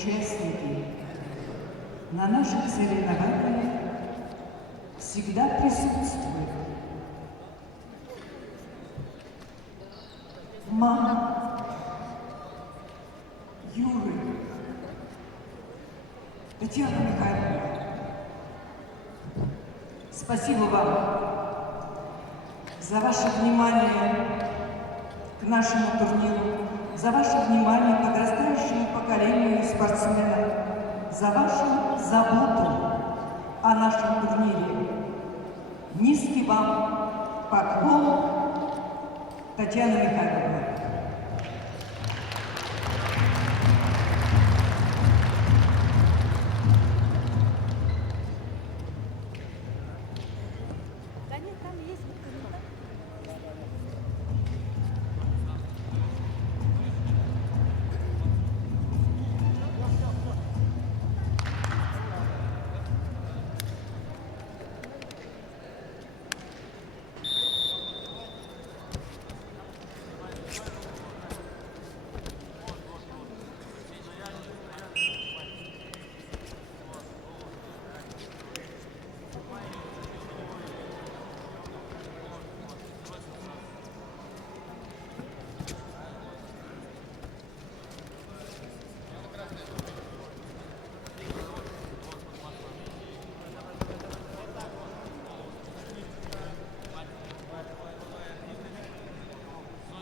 участники на наших соревнованиях всегда присутствуют. Мама Юры, Татьяна Михайловна, спасибо вам за ваше внимание к нашему турниру, за ваше внимание к подрастающему поколению спортсменов, за вашу заботу о нашем турнире. Низкий вам поклон, Татьяна Михайловна.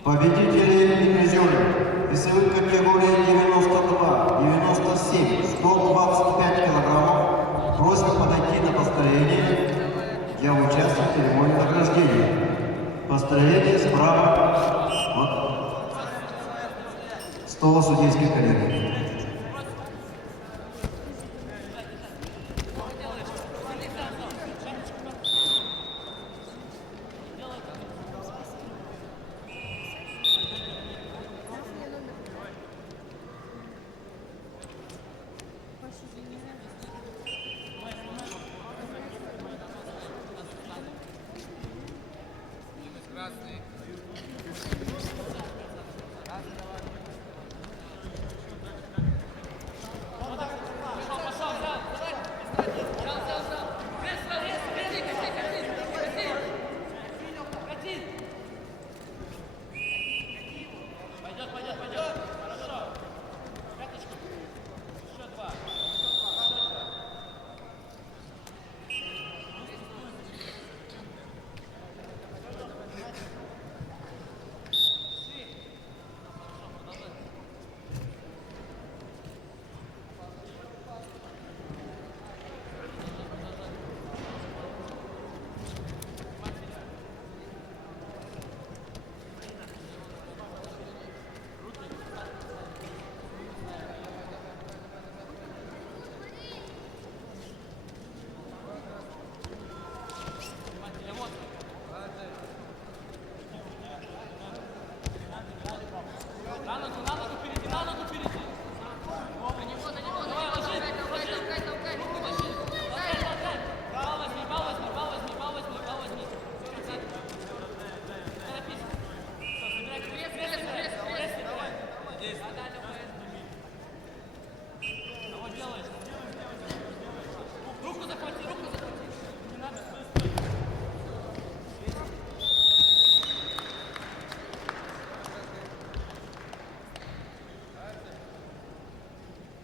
Победители и призеры весовых категорий 92, 97, 125 килограммов просят подойти на построение для участия в церемонии награждения. Построение справа от стола судейских коллег.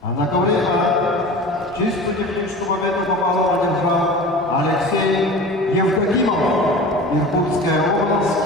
А на ковре чистую техническую победу попал одержал Алексей Евдокимов, Иркутская область.